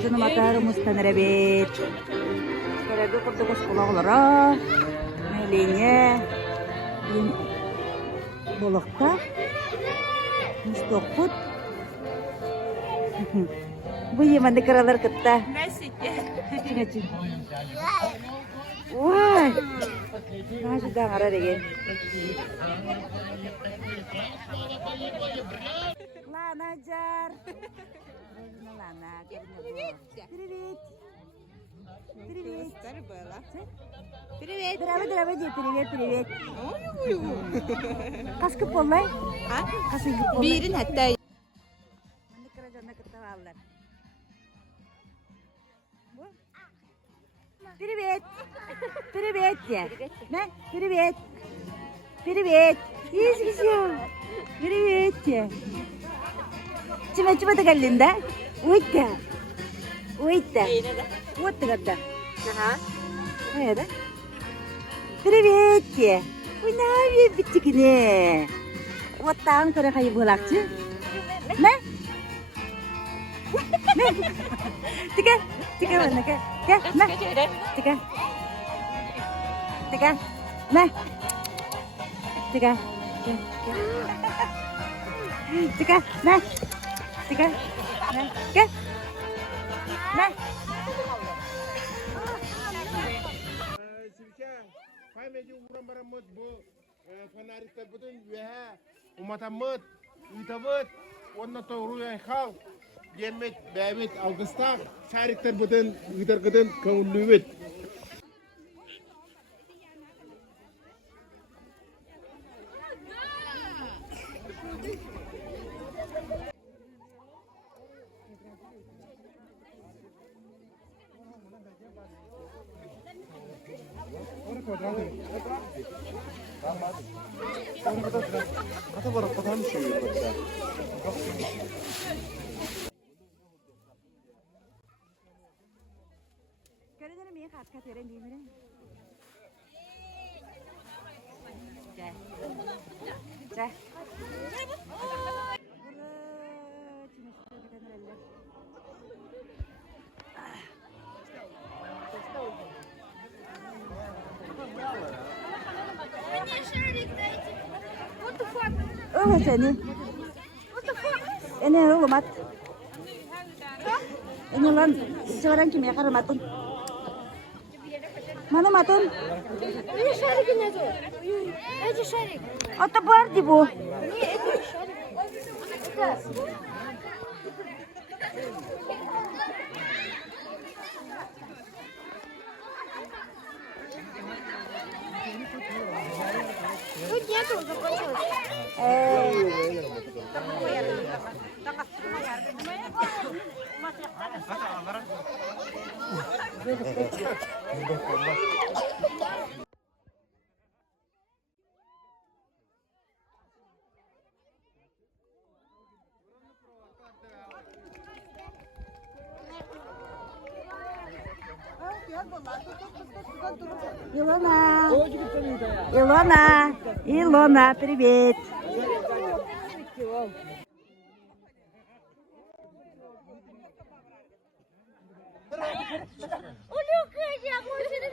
Cuma matar mustanarabet. Karena kerja ke sekolah lara, melenya, bolakta, mustokut. Bu yemen de karalar ketta. Nasi. Wah, nasi dah ngara deh. Lana jar. Lana, привет. Привет. Привет. Здравствуй, привет. Kaskı pollay? Ha? Kaskı pollay. Birin hatta. Mende kerajana ketawalar. Bu? Привет. Привет. Ne? Привет. Привет. Изгизю. Привет. Чима тагallin da? Уйта. Вот ты когда? Ага. Это? Привет. Ой, на битикне. Вот там кора хай булакчы. Не? Тика, на. Тика. На. Тика. На. Тика. На. Paymeji uram bara mut bu fanarik terbutun veha umata mut itabut onna toru ya khal yemet babet algıstak sarik terbutun gidergeden kaunluwet Kata bara katan şey yapıyor. Karıları mı yakat kateren değil mi? Cah. Oh seni. Ini rumah. Ini lan seorang kim ya karena matun. Mana matun? Ini şarik ne diyor? Ece şarik. Ata var di bu. Niye ece şarik? Bu niye tuh konuşuyor? Илона, привет. Улюка, я больше не